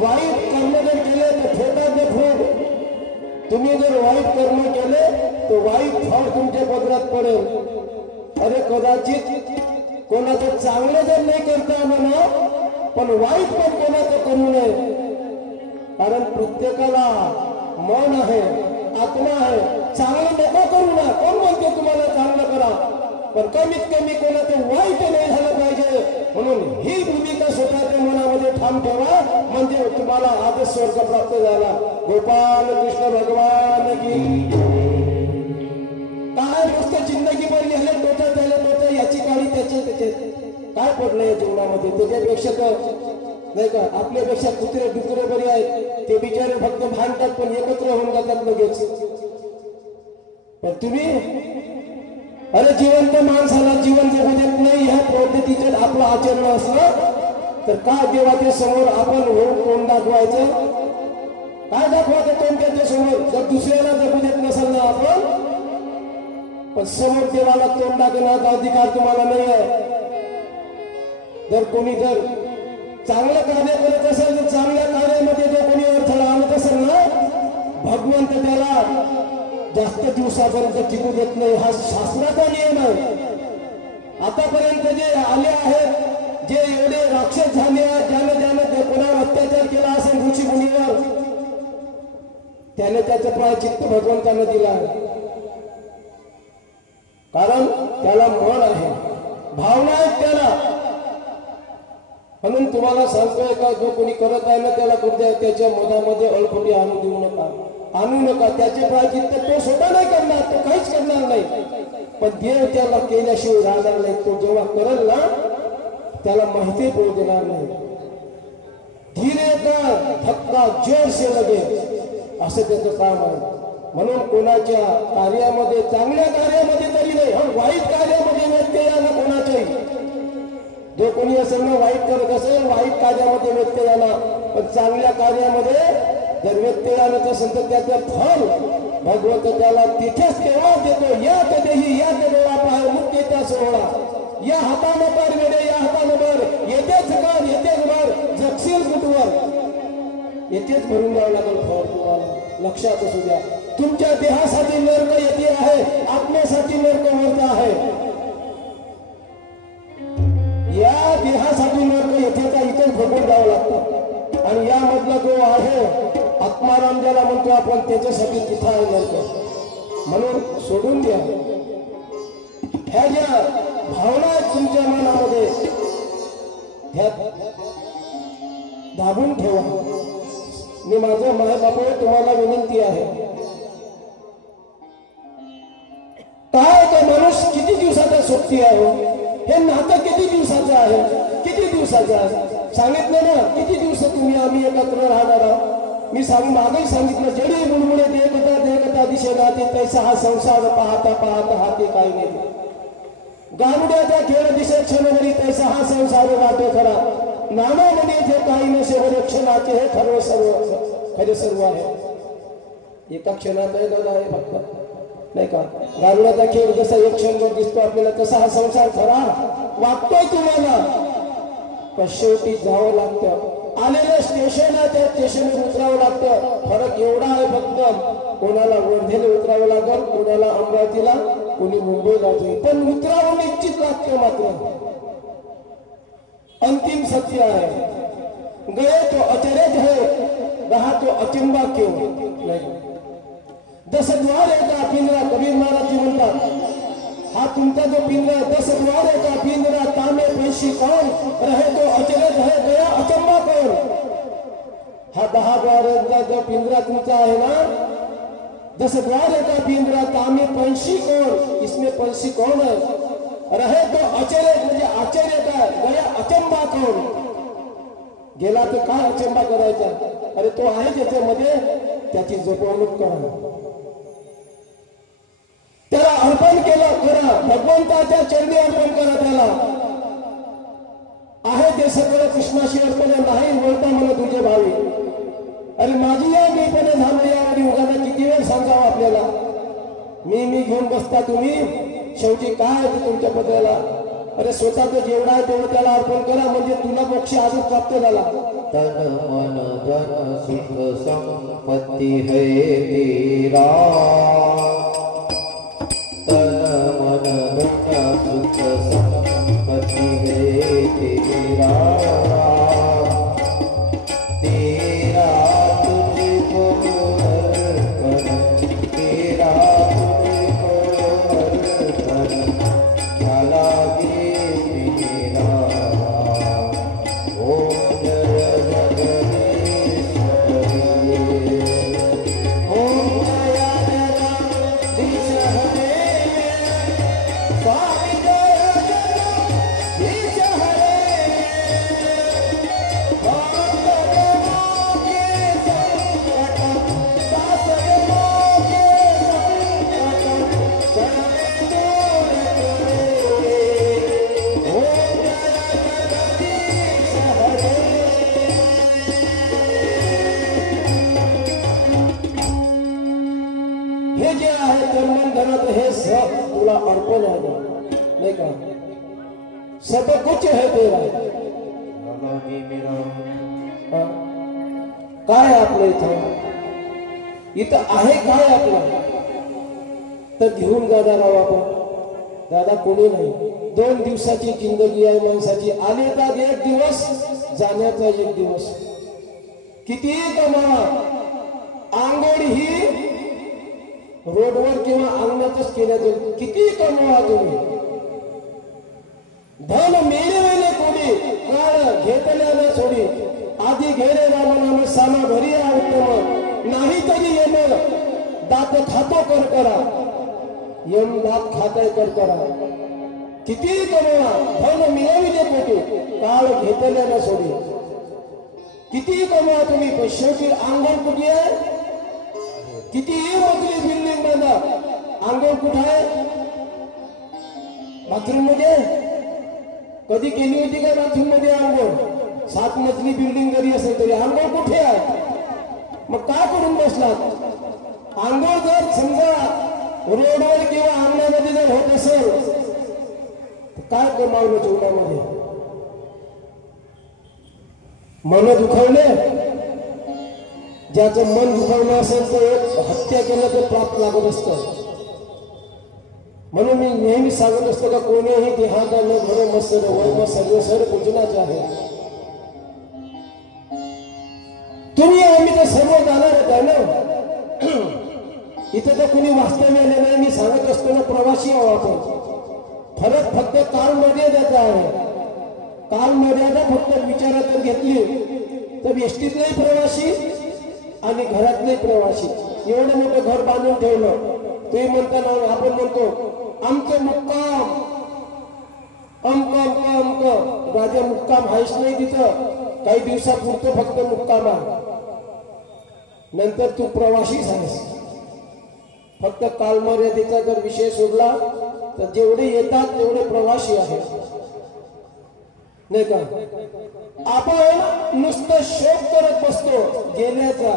वाईट कर्म जर केले तर फेटाचे फूट. तुम्ही जर वाईट कर्म केले तर वाईट फळ तुमच्या पदरात पडेल. अरे कदाचित कोणाचं चांगलं जर नाही करता म्हणा पण वाईट पण कोणाचं करू नये. कारण प्रत्येकाला मन आहे, आत्मा आहे. चांगलं नको करू ना. कोण म्हणते तुम्हाला चांगलं करा, पण कमीत कमी कोणाचं वाईट नाही झालं पाहिजे. म्हणून ही भूमिका स्वतःच्या मनामध्ये ठाम ठेवा, म्हणजे तुम्हाला आदर्श स्वर्ग प्राप्त झाला. गोपाल कृष्ण भगवान की. काय नुसतं जिंदगी भर लिहिले टोचा झाले टोचा, याची काळी त्याचे काय पडलं या जीवनामध्ये. त्याच्यापेक्षा तर नाही का आपल्यापेक्षा कुत्रे डुकरे बरे आहेत. ते बिचारे फक्त भांडतात पण एकत्र होऊन जातात लगेच. पण तुम्ही अरे जिवंत माणसाला जीवन जगू देत नाही. ह्या पद्धतीचे आपलं आचरण असलं तर काय देवाच्या समोर आपण होऊन तोंड दाखवायचं. काय दाखवायचं तोंड त्याच्या समोर जर दुसऱ्याला जगू देत नसेल ना आपण. पण समोर देवाला तोंड दाखवण्याचा अधिकार तुम्हाला नाही आहे. जर कोणी जर चांगलं कार्य करत असेल तर चांगल्या कार्यामध्ये जर कोणी अडथळा आणत असेल ना, भगवंत त्याला जास्त दिवसापर्यंत टिकू देत नाही. हा शास्त्राचा नियम आहे. आतापर्यंत जे आले आहेत, जे एवढे राक्षस झाले आहेत, ज्याने कोणावर अत्याचार केला असेल ऋषी मुनीवर, त्याने त्याचं प्रायश्चित्त भगवंताने दिला आहे. कारण त्याला मन आहे, भावना आहेत त्याला. म्हणून तुम्हाला सांगतोय का जो कोणी करत आहे ना त्याला कुठल्या त्याच्या मनामध्ये अळपटी आणू देऊ नका, आणू नका. त्याचे प्रायश्चित्त तो स्वतः नाही करणार, तो काहीच करणार नाही. पण देव त्याला केल्याशिवाय राहणार नाही. तो जेव्हा करेल ना त्याला माहिती पडू देणार नाही. धीरे कर धक्का जोर से लगे, असं त्याचं काम आहे. म्हणून कोणाच्या कार्यामध्ये, चांगल्या कार्यामध्ये तरी नाही, वाईट कार्यामध्ये व्यत्यय आला कोणाच्याही. जो कोणी असेल ना वाईट करत असेल, वाईट कार्यामध्ये व्यत्यय आला. पण चांगल्या कार्यामध्ये जर व्यत्यय आणत असेल तर त्याचं फल भगवंत त्याला तिथेच केव्हा देतो. या कधीही या देवा पाय मुक्तीचा सोहळा, या हातानं पार वेडे, या हातानं भर, येतेच कर येतेच भर, जगशील कुठवर, येतेच भरून द्यावं लागेल फळ तुम्हाला. लक्षात असू द्या. तुमच्या देहासाठी नरक येते आहे, आत्म्यासाठी नरक वरत आहे. या देहासाठी नरक येथेचा इथेच भोगून द्यावं लागतं. आणि यामधला जो आहे आत्माराम ज्याला म्हणतो आपण, त्याच्यासाठी तिथं आहे नरक. म्हणून सोडून द्या ह्या ज्या भावना आहेत तुमच्या मनामध्ये, ह्या दाबून ठेवा. मी माझं मायबापाला तुम्हाला विनंती आहे, काय तो माणूस किती दिवसाचा सोबती आहे, हे नातं किती दिवसाचं आहे, किती दिवसाचं आहे सांगितलं ना. किती दिवस तुम्ही आम्ही एकत्र राहणार आहोत. मी मागेही सांगितलं, जडी मुळमुळे देखता दिशेला ते तैसा हा संसार पाहता पाहता हा ते काही नाही. गारुड्याचा खेळ दिसे क्षणभरी तैसा हा संसार वाटे खरा. नाना म्हणे जे काही नसे बरे क्षणाचे हे खरे सर्व आहे. एका क्षणात आहे दादा आहे फक्त, नाही का. गारुड्याचा खेळ जसा एक क्षणभर दिसतो आपल्याला, तसा हा संसार खरा वाटतोय तुम्हाला. पण शेवटी जावं लागतं. आलेलं स्टेशन आहे, त्या स्टेशनवर उतरावं लागतं. फरक एवढा आहे फक्त, कोणाला वर्धेला उतरावं लागेल, कोणाला अमरावतीला, कोणी मुंबईला जाईल, पण उतरावं निश्चित लागतं. मात्र अंतिम सत्य आहे, गए तो अचरज है, रहा तो अचंबा क्यों नहीं. 10 द्वार का पिंजरा, कबीर महाराज जी म्हणतात, हा तुमचा जो पिंजरा 10 द्वार का पिंजरा, तामे पैशी कौन, रहे तो अचरज है, गया अचंबा कौन. हा 10 द्वारांचा जो पिंजरा तुमचा आहे ना, 10 द्वार का पिंजरा, तामे पैशी कौन, इसमें पैशी कौन है, रहे तो आश्चर्य म्हणजे आश्चर्य काय, गया अचंबा करून. गेला तर काय अचंबा करायचा. अरे तो आहे ज्याच्यामध्ये, त्याची जपवणूक करा, त्याला अर्पण केलं करा, भगवंताच्या चरणी अर्पण करा. त्याला आहे ते सगळं कृष्णाशी अर्पण नाही बोलता मला तुझे भावी. अरे माझी या मीपणे झालं या युगाला किती वेळ सांगावं आपल्याला. मी घेऊन बसता तुम्ही, शेवटी काय तुमच्या पत्राला अरे स्वतःचं जेवढा आहे तेवढं त्याला अर्पण करा, म्हणजे तुला मोक्ष आजच प्राप्त झाला. तन मन धन सुख संपत्ति है तेरा, तन मन धन सुख संपत्ति है तेरा, तेरा तुझको अर्पण, तेरा तुझको अर्पण, क्या लागे मेरा. ओम जय जगदीश हरे, ओम जय जगदीश हरे, स्वामी जय जगदीश हरे. हे जे आहे तन्मन धनात हे सब तुला अर्पण आहे, नाही का. सब कुछ है तेरा. लागे मेरा. हा? काय आपलं इथं आहे काय आपलं, तर घेऊन जाणार आहोत आपण. दादा कोणी नाही. 2 दिवसाची जिंदगी आहे माणसाची. आलेचा एक दिवस, जाण्याचा एक दिवस. कितीही कमावा, आंघोळ ही रोडवर किंवा अंगणातच केल्या जाईल. किती कमवा तुम्ही, धन मिळविले कोणी, काळ घेतल्याने सोडी. आधी घेणे नाम सामा घरी उत्तम, नाही तरी येम दात खातो कर करा, यम दात खाताय कर करा. किती कमवा, धन मिळविले कोटी, काळ घेतल्याने सोडी. किती कमवा तुम्ही, पण शेवटी अंगण कुठे आहे. कितीही मजली बिल्डिंग बांधा, अंघोळ कुठे आहे. बाथरूम मध्ये. कधी केली होती का बाथरूम मध्ये अंघोळ. 7 मजली बिल्डिंग जरी असेल तरी अंघोळ कुठे आहे. मग काय करून बसलात. अंघोळ जर समजा रोडवर किंवा अंगणामध्ये जर होत असेल तर काय कमावलं जीवनामध्ये. मन दुखवले. ज्याचं मन दुखावलं असेल तर एक हत्या केलं तर प्राप्त लागत असतं. म्हणून मी नेहमी सांगत असतो का कोणीही देहाचा न घर मसर वर्म सर्व सर पूजनाचे आहे. तुम्ही आम्ही तर सर्व जाणार आहे ना. इथं तर कुणी वास्तव्याने नाही. मी सांगत असतो ना प्रवासी आहो आपण. फरक फक्त काल मर्यादाचा आहे. काल मर्यादा फक्त विचारात घेतली तर एसटीतलाही प्रवासी आणि घरातले प्रवासी. एवढं मोठं घर बांधून ठेवलं. तुम्ही म्हणताना आपण म्हणतो आमचं मुक्काम अमक राजा मुक्काम आहेच नाही तिथं. काही दिवसापुरतं फक्त मुक्काम आहे. नंतर तू प्रवासीच आहेस. फक्त कालमर्यादेचा जर विषय सोडला तर जेवढे येतात तेवढे प्रवासी आहेत, नाही का. आपण नुसतं शोक करत बसतो गेल्याचा.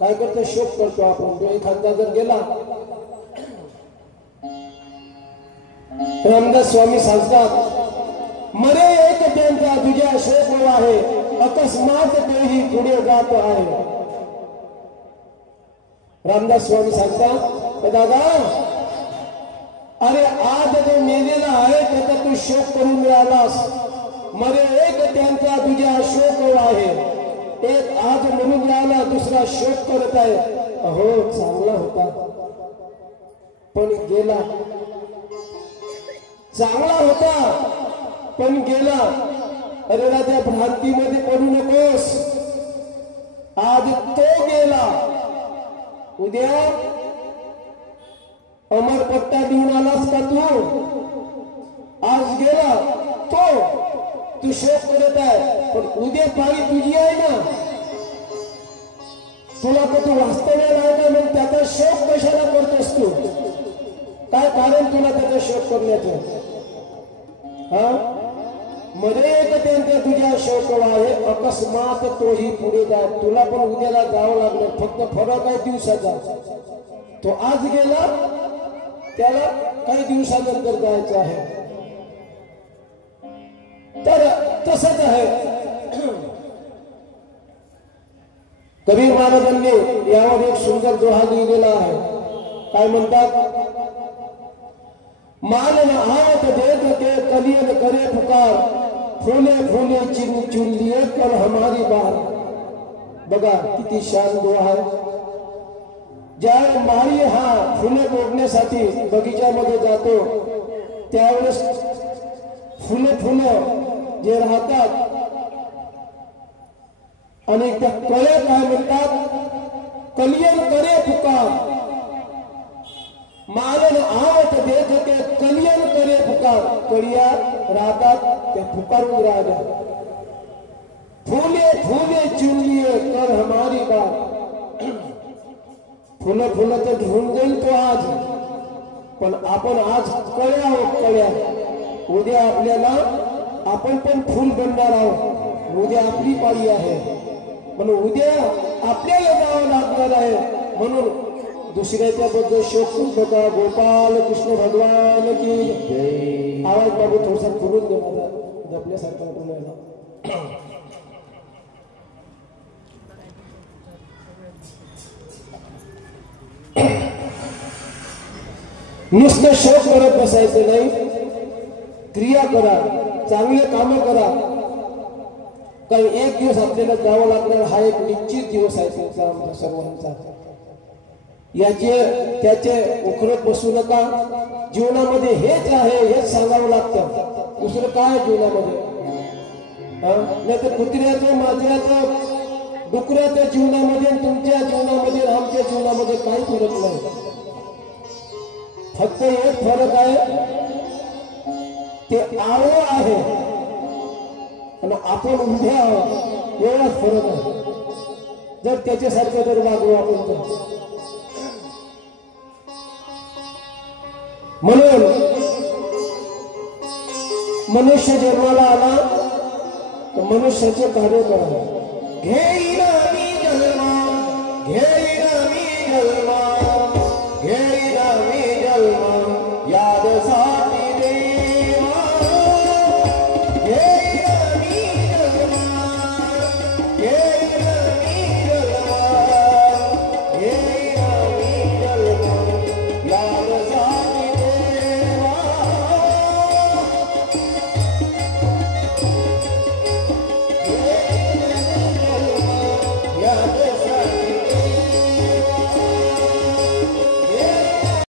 काय करतो, शोक करतो आपण. एखादा जर गेला. रामदास स्वामी सांगतात मरे एक त्यांचा तुझ्या शोक आहे, अकस्मात तोही पुढे जात आहे. रामदास स्वामी सांगतात दादा, अरे आज जो मेलेला आहे त्याचा तू शोक करून मिळालास. मरे एक त्यांचा तुझ्या शोक आहे, एक आज म्हणून मिळाला, दुसरा शोक करत आहे. अहो चांगला होता पण गेला. चांगला होता पण गेला. अरे राजा भ्रांतीमध्ये पडू नकोस. आज तो गेला, उद्या अमरपट्टा देऊन आलास का तू. आज गेला तो, तू शोक करत आहे पण उद्या पाळी तुझी आहे ना. तुला तर तू वास्तव्याला आहे का, मग त्याचा शोक कशाला करतोस तू. काय कारण तुला त्याचा शोक करण्याचं. हा मध्ये एक त्यांचा तुझ्या शोक आहे, अकस्मात तोही पुढे जा. तुला पण उद्याला जावं लागलं, फक्त फरक आहे दिवसाचा. तो आज गेला त्याला काही दिवसानंतर जायचं आहे. तर तसंच आहे. कबीर महाराजांनी यावर एक सुंदर दोहा लिहिलेला आहे. काय म्हणतात? मालन आवत देत के कलियन करे पुकार, फुले फुले चिन चुलिए कल हमारी बार. बघा किती शान दोहा आहे. ज्यावेळेस माळी हा फुले तोडण्यासाठी बगीच्यामध्ये जातो त्यावेळेस फुलं जे राहतात आणि त्या कळ्या काय म्हणतात? कलियन करे पुकार. मालन आवत देत के कलियन करे पुकार. कळिया राहतात त्या पुकारून राहिल्या. फुले फुले चुनलिए कर हमारी बात. फुलं तर घेऊन जाईल तो आज, पण आपण आज कळ्या आहोत. कळ्या उद्या आपल्याला आपण पण फुल बनणार आहोत. उद्या आपली पाळी आहे, पण उद्या आपल्याला जावं लागणार आहे. म्हणून दुसऱ्याच्या बद्दल शोक करू नका. गोपाल कृष्ण भगवान की जय. आवाज बाबू थोडासा खुलून दे मला, दबल्यासारखा बोलायला. नुसतं शोक करत बसायचं नाही, क्रिया करा, चांगले काम करा. कारण एक दिवस आपल्याला जावं लागणार. हा एक निश्चित दिवस आहे तुमचा, आमच्या सर्वांचा. त्याचे उखरत बसू नका. जीवनामध्ये हेच आहे, हेच सांगावं लागतं. दुसरं काय जीवनामध्ये? नाही तर कुत्र्याचं, मांजराचं, डुकऱ्याच्या जीवनामध्ये, तुमच्या जीवनामध्ये, आमच्या जीवनामध्ये काही फरक नाही. फक्त एक फरक आहे, ते आरो आहे आणि आपण उभ्या आहोत, एवढाच फरक आहे. जर त्याच्यासारखं जर वागलो आपण तर. म्हणून मनुष्य जन्माला आला तर मनुष्याचे कार्य करा. घेईन मी जन्म, घेईन